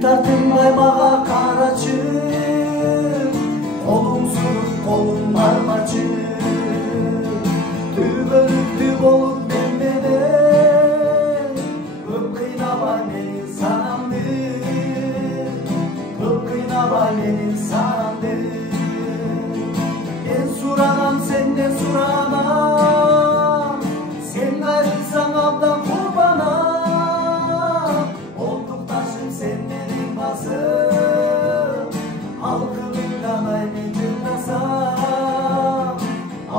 тартынбай мага карачы, колуң сурук колуң бармачы. Түбөлүктүү болуп мен менен, көп кыйнабай менин санамды, көп кыйнабай менин санамды. Мен суранам сенден суранам, сен кайрылсаң абдан курбанам. Олдук ташым сен менин басым, алкымыңдан ай мен жырдасам,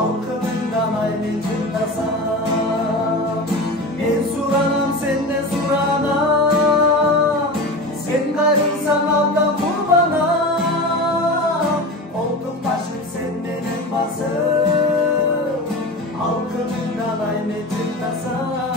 алкымыңдан ай мен жырдасам. Мен суранам сенден суранам, сен кайрылсаң абдан курбанам. Олдук ташым сен менин басым, алкымыңдан ай мен жырдасам.